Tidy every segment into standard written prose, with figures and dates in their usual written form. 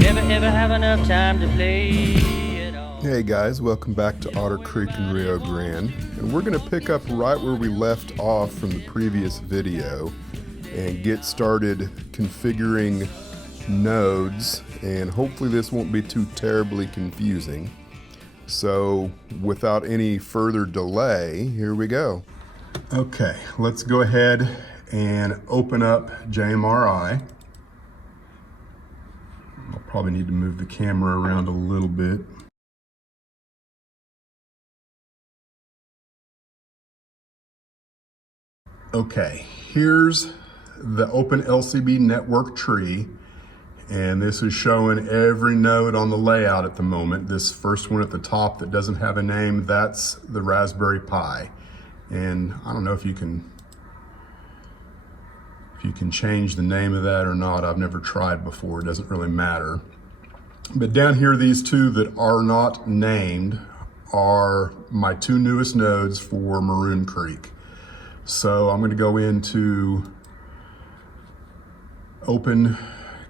Never ever have enough time to play it all. Hey guys, welcome back to Otter Creek and Rio Grande. And we're going to pick up right where we left off from the previous video and get started configuring nodes, and hopefully this won't be too terribly confusing. So without any further delay, here we go. Okay, let's go ahead and open up JMRI. I'll probably need to move the camera around a little bit. Okay, here's the Open LCB network tree, and this is showing every node on the layout at the moment. This first one at the top that doesn't have a name, that's the Raspberry Pi. And I don't know if you can change the name of that or not. I've never tried before, it doesn't really matter. But down here, these two that are not named are my two newest nodes for Maroon Creek. So I'm going to go into Open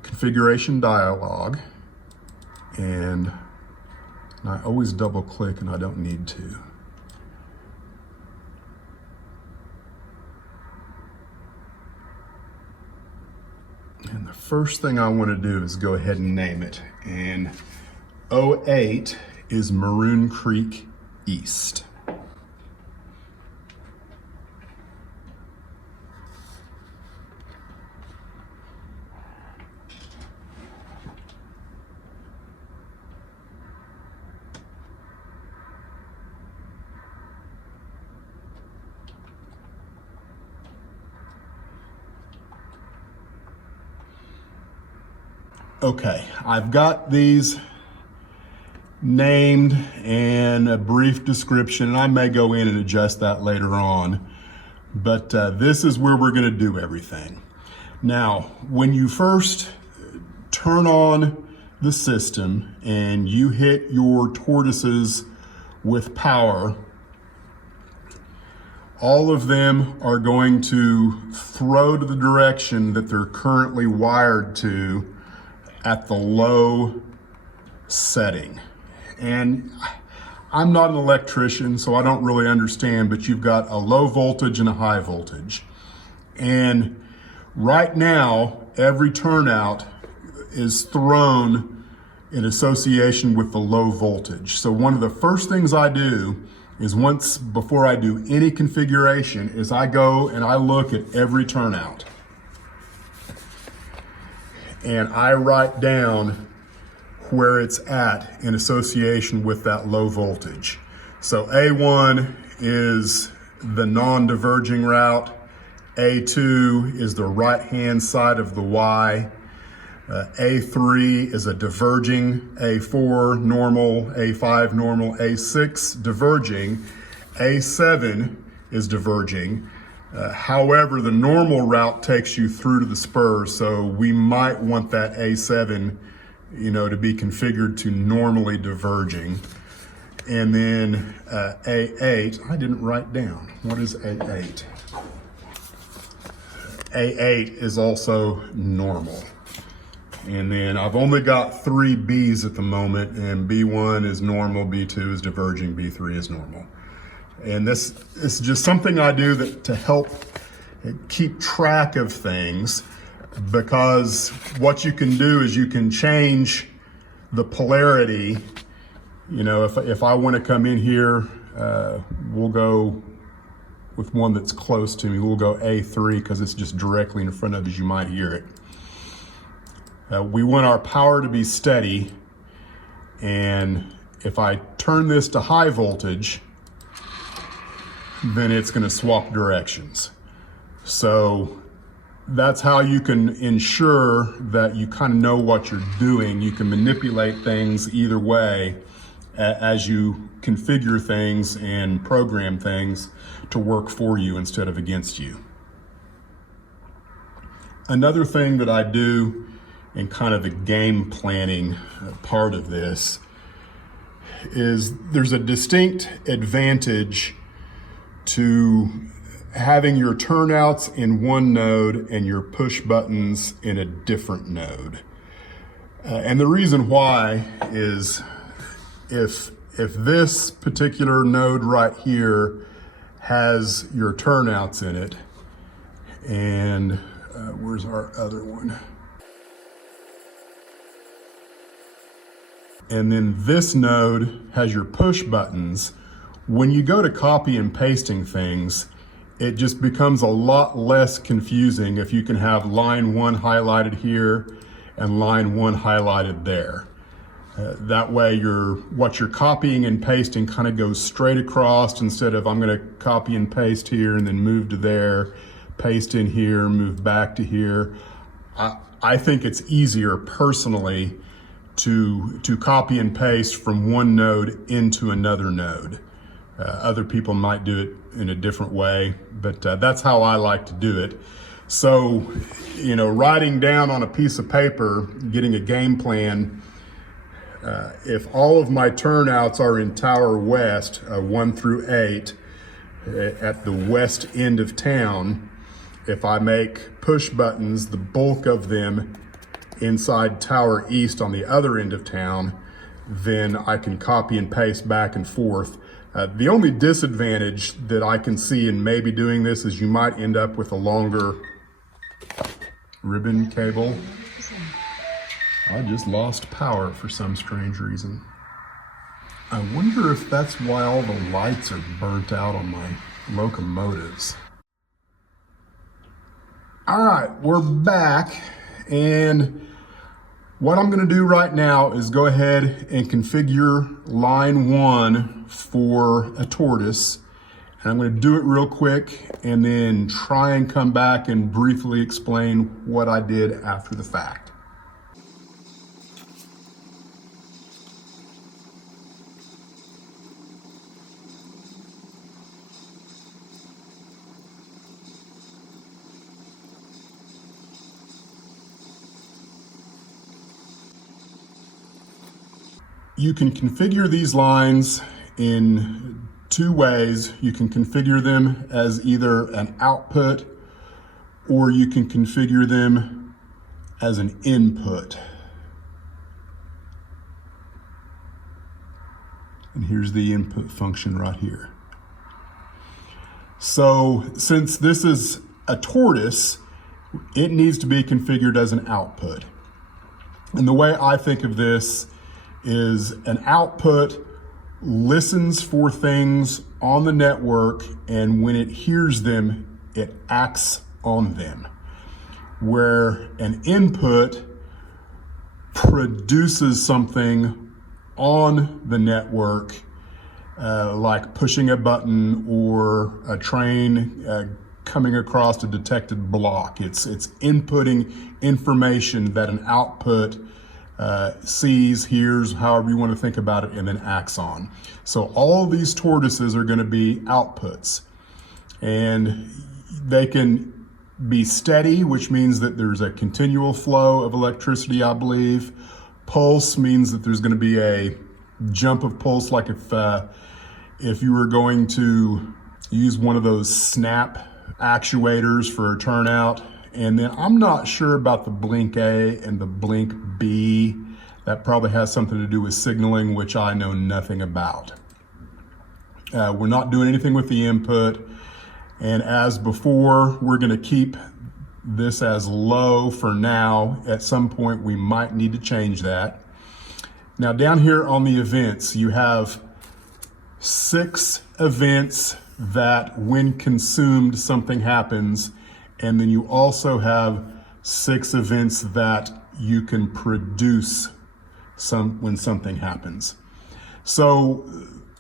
Configuration Dialog, and I always double click and I don't need to. And the first thing I want to do is go ahead and name it. And 08 is Maroon Creek East. Okay, I've got these named and a brief description, and I may go in and adjust that later on, but this is where we're going to do everything. Now, when you first turn on the system and you hit your Tortoises with power, all of them are going to throw to the direction that they're currently wired to at the low setting. And I'm not an electrician, so I don't really understand, but you've got a low voltage and a high voltage. And right now, every turnout is thrown in association with the low voltage. So one of the first things I do is before I do any configuration is I go and I look at every turnout. And I write down where it's at in association with that low voltage. So A1 is the non-diverging route, A2 is the right-hand side of the Y, A3 is a diverging, A4 normal, A5 normal, A6 diverging, A7 is diverging. However, the normal route takes you through to the spurs, so we might want that A7, to be configured to normally diverging. And then A8, I didn't write down. What is A8? A8 is also normal. And then I've only got 3 Bs at the moment, and B1 is normal, B2 is diverging, B3 is normal. And this is just something I do to help keep track of things, because what you can do is you can change the polarity. If I want to come in here, we'll go with one that's close to me. We'll go A3 because it's just directly in front of us. You might hear it. We want our power to be steady, and if I turn this to high voltage, then it's going to swap directions. So that's how you can ensure that you kind of know what you're doing. You can manipulate things either way as you configure things and program things to work for you instead of against you. Another thing that I do in kind of the game planning part of this is there's a distinct advantage to having your turnouts in one node and your push buttons in a different node. And the reason why is if this particular node right here has your turnouts in it, and where's our other one? And then this node has your push buttons. When you go to copy and pasting things, it just becomes a lot less confusing if you can have line 1 highlighted here and line 1 highlighted there. That way what you're copying and pasting kind of goes straight across, instead of I'm going to copy and paste here and then move to there, paste in here, move back to here. I think it's easier personally to copy and paste from one node into another node. Other people might do it in a different way, but that's how I like to do it. So, writing down on a piece of paper, getting a game plan, if all of my turnouts are in Tower West, 1 through 8, at the west end of town, if I make push buttons, the bulk of them inside Tower East on the other end of town, then I can copy and paste back and forth. The only disadvantage that I can see in maybe doing this is you might end up with a longer ribbon cable. I just lost power for some strange reason. I wonder if that's why all the lights are burnt out on my locomotives. All right, we're back, and what I'm going to do right now is go ahead and configure line 1 for a Tortoise. And I'm going to do it real quick and then try and come back and briefly explain what I did after the fact. You can configure these lines in 2 ways. You can configure them as either an output, or you can configure them as an input. And here's the input function right here. So since this is a Tortoise, it needs to be configured as an output. And the way I think of this is an output listens for things on the network, and when it hears them, it acts on them. Where an input produces something on the network, like pushing a button or a train coming across a detected block. It's inputting information that an output sees, hears, however you want to think about it, and then acts on. So all of these Tortoises are going to be outputs, and they can be steady, which means that there's a continual flow of electricity, I believe. Pulse means that there's going to be a jump of pulse, like if you were going to use one of those snap actuators for a turnout. And then I'm not sure about the blink A and the blink B. That probably has something to do with signaling, which I know nothing about. We're not doing anything with the input. And as before, we're going to keep this as low for now. At some point, we might need to change that. Now down here on the events, you have 6 events that when consumed, something happens. And then you also have 6 events that you can produce when something happens. So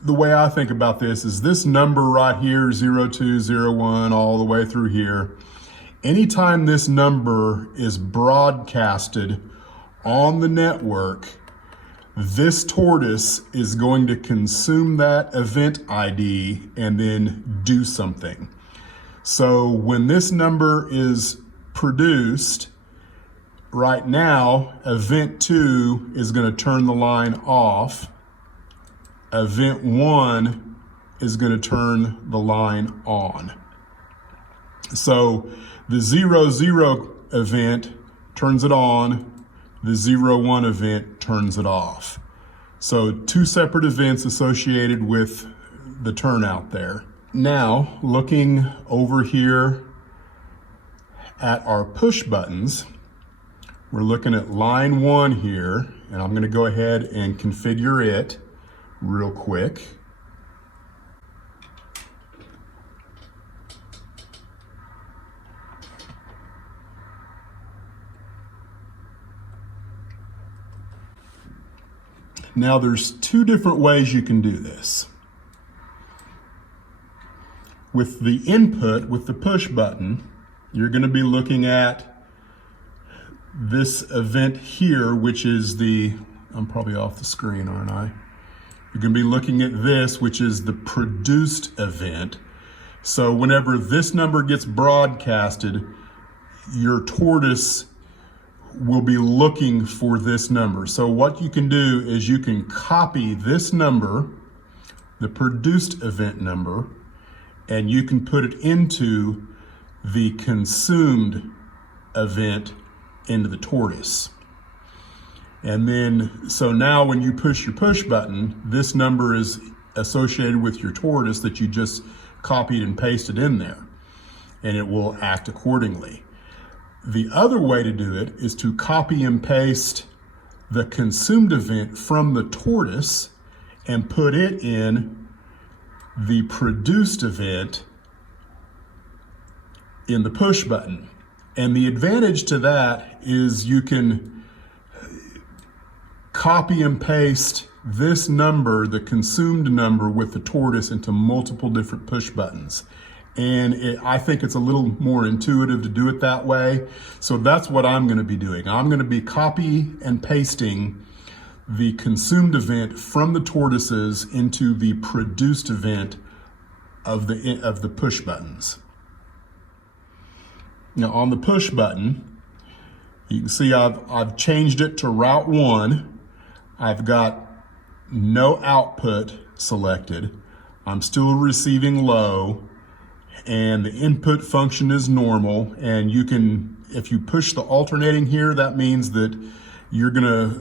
the way I think about this is this number right here, 02, 01, all the way through here. Anytime this number is broadcasted on the network, this Tortoise is going to consume that event ID and then do something. So when this number is produced, right now, event 2 is going to turn the line off. Event 1 is going to turn the line on. So the 00 event turns it on, the 01 event turns it off. So 2 separate events associated with the turnout there. Now, looking over here at our push buttons, we're looking at line 1 here, and I'm going to go ahead and configure it real quick. Now there's 2 different ways you can do this. With the input, with the push button, you're going to be looking at this event here, which is the, I'm probably off the screen, aren't I? You're going to be looking at this, which is the produced event. So whenever this number gets broadcasted, your Tortoise will be looking for this number. So what you can do is you can copy this number, the produced event number, and you can put it into the consumed event into the Tortoise. And then, so now when you push your push button, this number is associated with your Tortoise that you just copied and pasted in there, and it will act accordingly. The other way to do it is to copy and paste the consumed event from the Tortoise and put it in the produced event in the push button. And the advantage to that is you can copy and paste this number, the consumed number with the Tortoise, into multiple different push buttons. And I think it's a little more intuitive to do it that way. So that's what I'm going to be doing. I'm going to be copy and pasting the consumed event from the Tortoises into the produced event of the push buttons. Now on the push button, you can see I've changed it to route 1. I've got no output selected. I'm still receiving low, and the input function is normal. And you can, if you push the alternating here, that means that you're gonna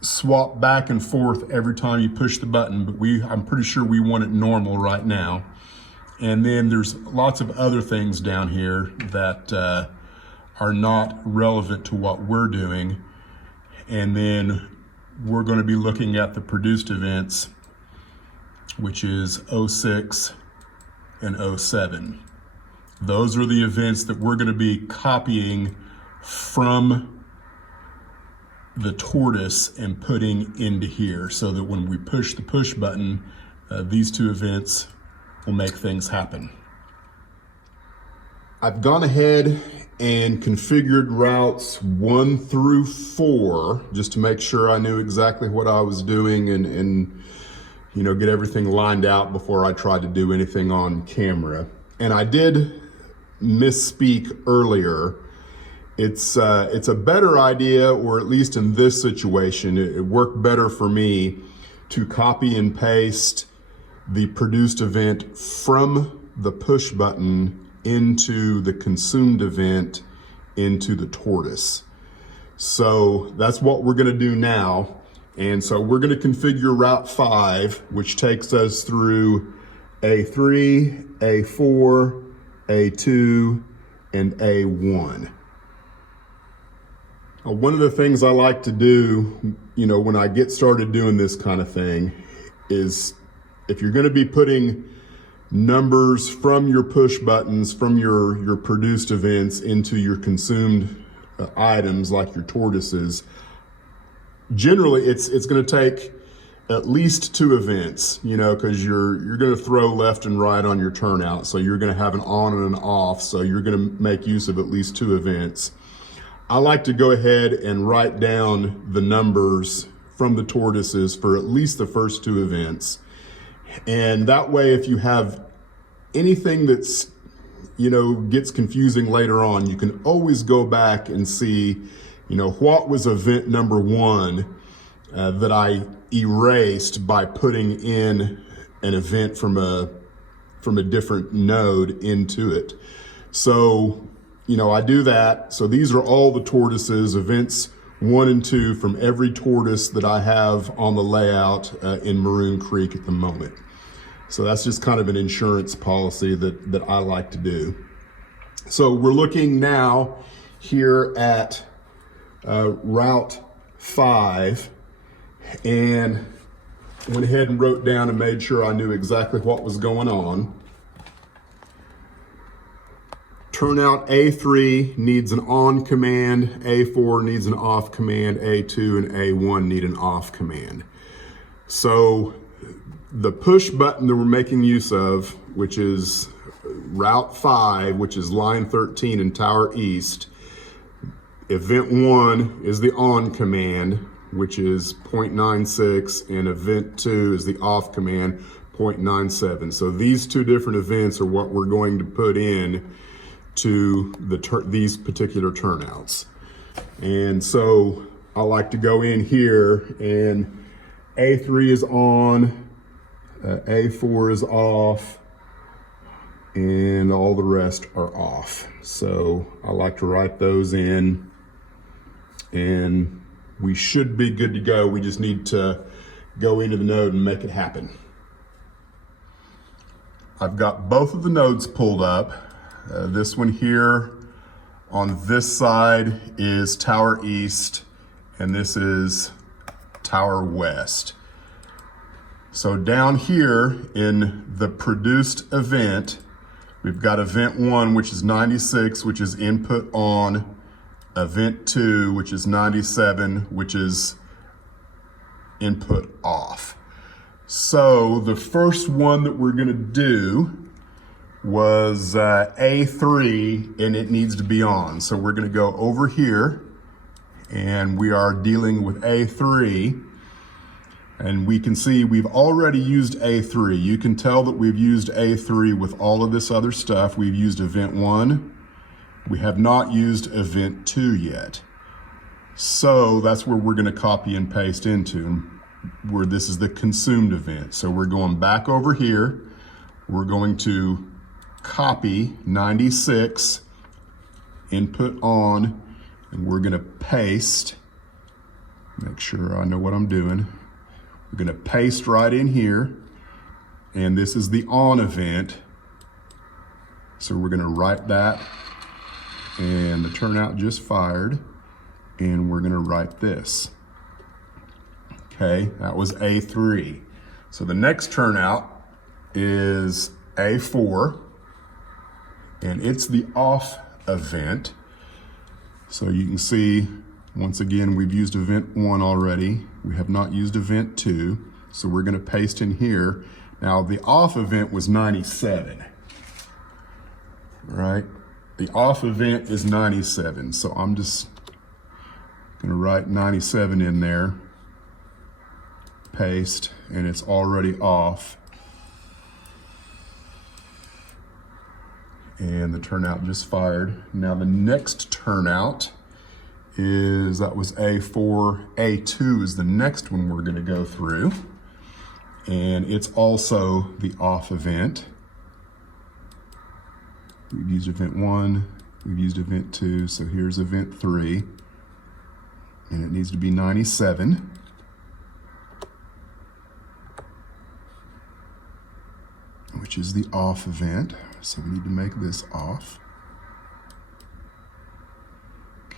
swap back and forth every time you push the button, but I'm pretty sure we want it normal right now. And then there's lots of other things down here that are not relevant to what we're doing. And then we're going to be looking at the produced events, which is 06 and 07. Those are the events that we're going to be copying from the Tortoise and putting into here, so that when we push the push button, these 2 events will make things happen. I've gone ahead and configured routes 1 through 4 just to make sure I knew exactly what I was doing and you know, get everything lined out before I tried to do anything on camera. And I did misspeak earlier. It's a better idea, or at least in this situation, it worked better for me to copy and paste the produced event from the push button into the consumed event into the Tortoise. So that's what we're going to do now. And so we're going to configure route 5, which takes us through A3, A4, A2, and A1. One of the things I like to do, you know, when I get started doing this kind of thing is, if you're going to be putting numbers from your push buttons, from your produced events into your consumed items like your Tortoises, generally it's going to take at least 2 events, you know, because you're going to throw left and right on your turnout. So you're going to have an on and an off. So you're going to make use of at least 2 events. I like to go ahead and write down the numbers from the Tortoises for at least the first 2 events. And that way, if you have anything that's, you know, gets confusing later on, you can always go back and see, you know, what was event number 1 that I erased by putting in an event from a different node into it. So, you know, I do that. So these are all the Tortoises, events 1 and 2 from every Tortoise that I have on the layout in Maroon Creek at the moment. So that's just kind of an insurance policy that I like to do. So we're looking now here at Route 5, and went ahead and wrote down and made sure I knew exactly what was going on. Turnout A3 needs an on command, A4 needs an off command, A2 and A1 need an off command. So the push button that we're making use of, which is Route 5, which is line 13 in Tower East, event 1 is the on command, which is 0.96, and event 2 is the off command, 0.97. So these two different events are what we're going to put in to these particular turnouts. And so I like to go in here, and A3 is on, A4 is off, and all the rest are off. So I like to write those in, and we should be good to go. We just need to go into the node and make it happen. I've got both of the nodes pulled up. This one here on this side is Tower East, and this is Tower West. So down here in the produced event, we've got event 1, which is 96, which is input on, event 2, which is 97, which is input off. So the first one that we're gonna do was A3, and it needs to be on. So we're gonna go over here, and we are dealing with A3, and we can see we've already used A3. You can tell that we've used A3 with all of this other stuff. We've used event 1. We have not used event 2 yet. So that's where we're gonna copy and paste into, where this is the consumed event. So we're going back over here. We're going to copy 96, input on, and we're gonna paste. Make sure I know what I'm doing. We're gonna paste right in here, and this is the on event. So we're gonna write that, and the turnout just fired, and we're gonna write this. Okay, that was A3. So the next turnout is A4, and it's the off event. So you can see, once again, we've used event 1 already. We have not used event 2, so we're gonna paste in here. Now the off event was 97, right? The off event is 97, so I'm just gonna write 97 in there, paste, and it's already off. And the turnout just fired. Now the next turnout is, that was A4, A2 is the next one we're gonna go through. And it's also the off event. We've used event 1, we've used event 2, so here's event 3. And it needs to be 97. Which is the off event. So we need to make this off.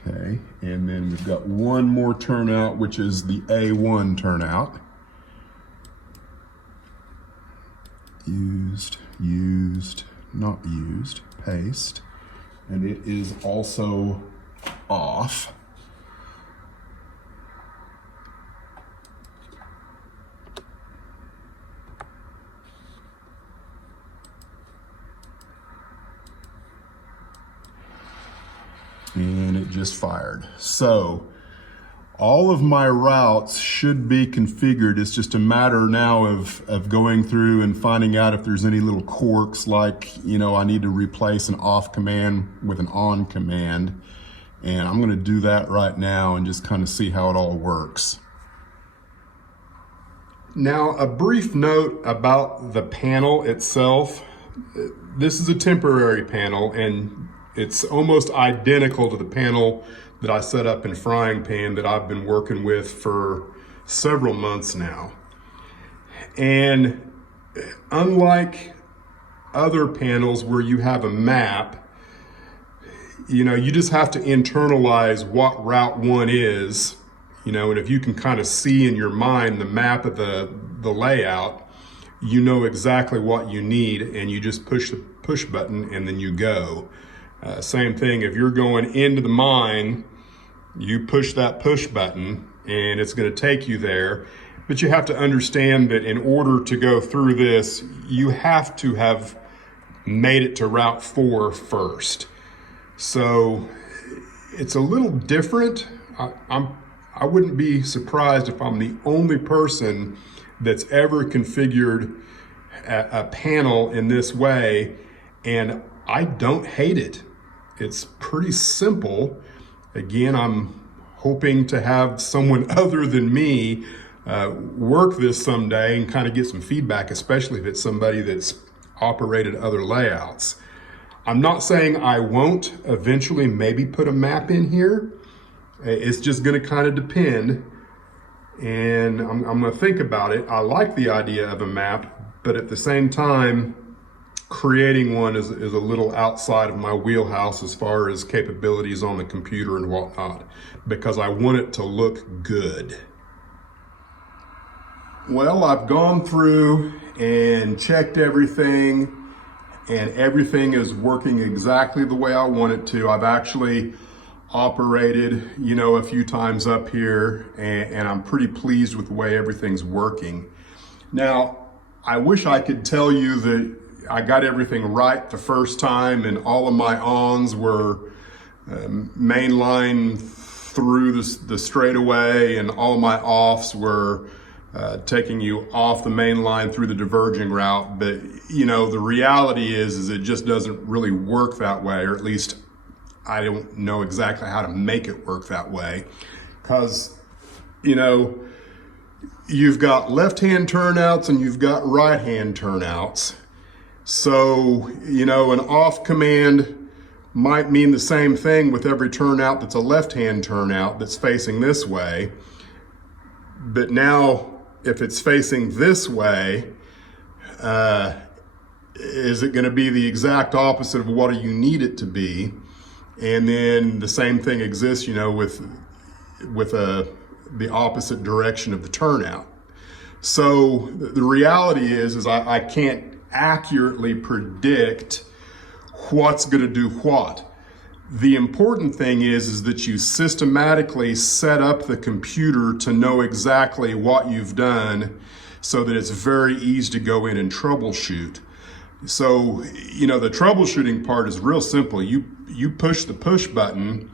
Okay, and then we've got one more turnout, which is the A1 turnout. Used, not used, paste. And it is also off. And it just fired. So all of my routes should be configured. It's just a matter now of going through and finding out if there's any little quirks, like, you know, I need to replace an off command with an on command. And I'm gonna do that right now and just kind of see how it all works. Now, a brief note about the panel itself. This is a temporary panel, and it's almost identical to the panel that I set up in Frying Pan that I've been working with for several months now. And unlike other panels where you have a map, you just have to internalize what Route 1 is, and if you can kind of see in your mind the map of the layout, you know exactly what you need, and you just push the push button and then you go. Same thing, if you're going into the mine, you push that push button and it's going to take you there. But you have to understand that in order to go through this, you have to have made it to Route 4 first. So it's a little different. I wouldn't be surprised if I'm the only person that's ever configured a panel in this way, and I don't hate it. It's pretty simple. Again, I'm hoping to have someone other than me work this someday and kind of get some feedback, especially if it's somebody that's operated other layouts. I'm not saying I won't eventually maybe put a map in here. It's just going to kind of depend, and I'm going to think about it. I like the idea of a map, but at the same time, creating one is a little outside of my wheelhouse as far as capabilities on the computer and whatnot, because I want it to look good. Well, I've gone through and checked everything, and everything is working exactly the way I want it to. I've actually operated, a few times up here, and I'm pretty pleased with the way everything's working. Now, I wish I could tell you that I got everything right the first time and all of my ons were mainline through the straightaway, and all of my offs were taking you off the main line through the diverging route. But the reality is it just doesn't really work that way, or at least I don't know exactly how to make it work that way, because you've got left-hand turnouts and you've got right-hand turnouts. So an off command might mean the same thing with every turnout that's a left-hand turnout that's facing this way. But now if it's facing this way, is it going to be the exact opposite of what you need it to be? And then the same thing exists, with the opposite direction of the turnout. So the reality is I can't accurately predict what's going to do what. The important thing is that you systematically set up the computer to know exactly what you've done, so that it's very easy to go in and troubleshoot. So, the troubleshooting part is real simple. You push the push button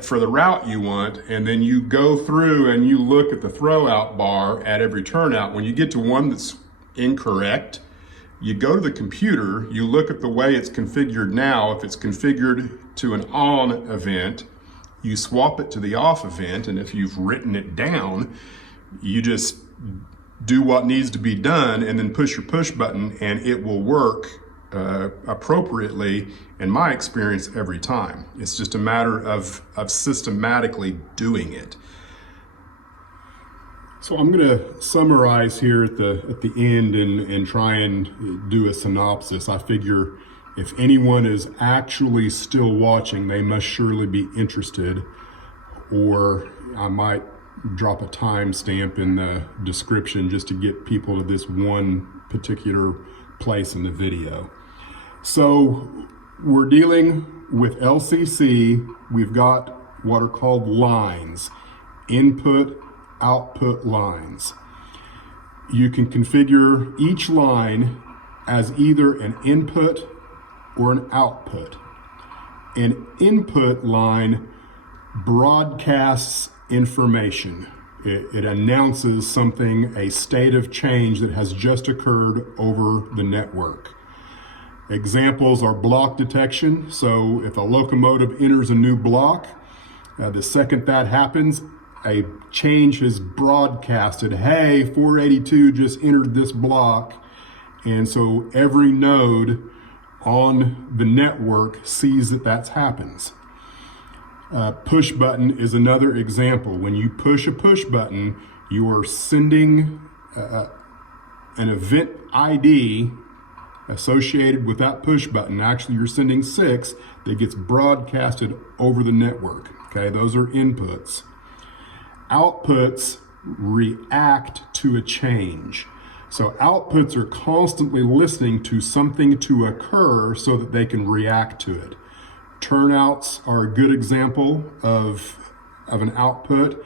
for the route you want, and then you go through and you look at the throw out bar at every turnout. When you get to one that's incorrect, you go to the computer, you look at the way it's configured now. If it's configured to an on event, you swap it to the off event, and if you've written it down, you just do what needs to be done and then push your push button, and it will work appropriately, in my experience, every time. It's just a matter of systematically doing it. So I'm going to summarize here at the end and try and do a synopsis. I figure if anyone is actually still watching, they must surely be interested, or I might drop a timestamp in the description just to get people to this one particular place in the video. So we're dealing with LCC. We've got what are called lines, input, output lines. You can configure each line as either an input or an output. An input line broadcasts information. It announces something, a state of change that has just occurred over the network. Examples are block detection. So if a locomotive enters a new block, the second that happens, a change is broadcasted. Hey, 482 just entered this block. And so every node on the network sees that happens. Push button is another example. When you push a push button, you are sending an event ID associated with that push button. Actually, you're sending 6 that gets broadcasted over the network. Okay, those are inputs. Outputs react to a change. So outputs are constantly listening to something to occur so that they can react to it. Turnouts are a good example of an output.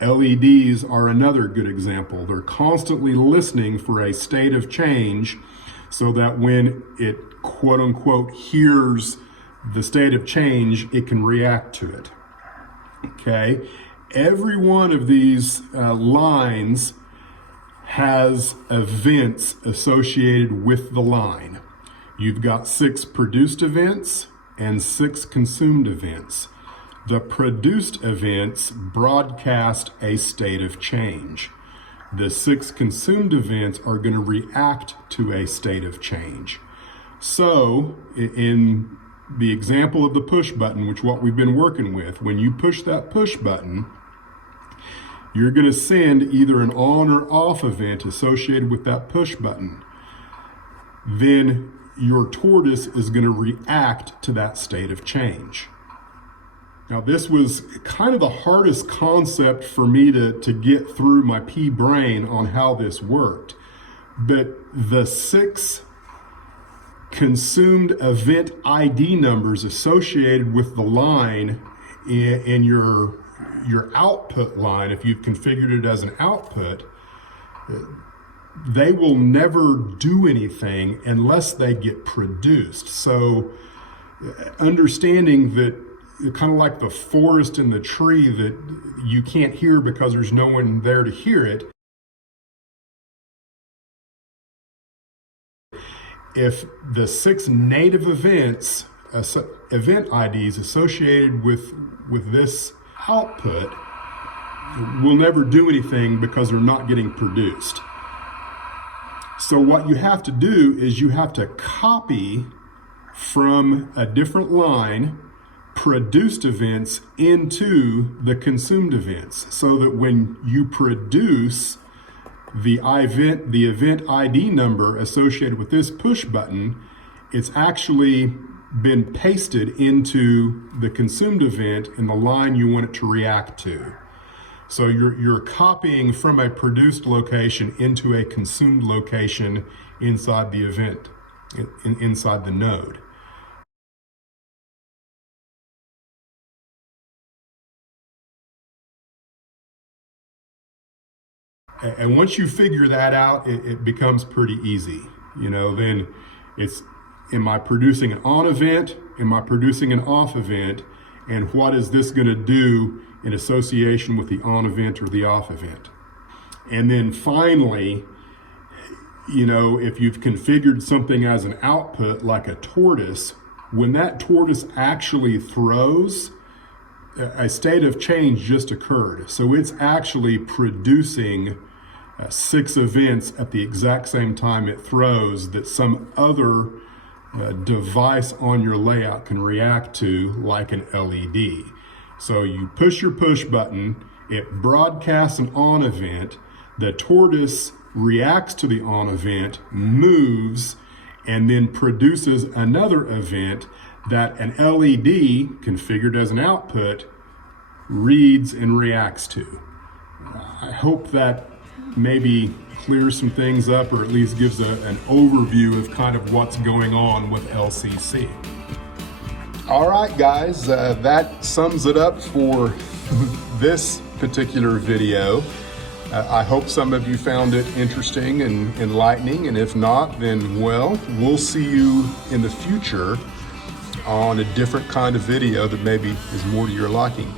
LEDs are another good example. They're constantly listening for a state of change so that when it quote unquote hears the state of change, it can react to it. Okay, every one of these lines has events associated with the line. You've got 6 produced events and 6 consumed events. The produced events broadcast a state of change. The 6 consumed events are going to react to a state of change. So in the example of the push button, which is what we've been working with, when you push that push button, you're going to send either an on or off event associated with that push button. Then your Tortoise is going to react to that state of change. Now, this was kind of the hardest concept for me to get through my pea brain on how this worked. But the 6 consumed event ID numbers associated with the line in your output line, if you've configured it as an output, they will never do anything unless they get produced. So understanding that, kind of like the forest and the tree that you can't hear because there's no one there to hear it, if the 6 native events, event IDs associated with this output will never do anything because they're not getting produced. So what you have to do is you have to copy from a different line produced events into the consumed events, so that when you produce the event ID number associated with this push button, it's actually been pasted into the consumed event in the line you want it to react to. So you're copying from a produced location into a consumed location inside the event, inside the node. And once you figure that out, it becomes pretty easy. You know, then it's, am I producing an on event? Am I producing an off event? And what is this going to do in association with the on event or the off event? And then finally, you know, if you've configured something as an output like a Tortoise, when that Tortoise actually throws, a state of change just occurred. So it's actually producing 6 events at the exact same time it throws that some other device on your layout can react to, like an LED. So you push your push button, it broadcasts an on event, the Tortoise reacts to the on event, moves, and then produces another event that an LED, configured as an output, reads and reacts to. I hope that maybe clears some things up, or at least gives an overview of kind of what's going on with LCC. All right, guys, that sums it up for this particular video. I hope some of you found it interesting and enlightening, and if not, then well, we'll see you in the future on a different kind of video that maybe is more to your liking.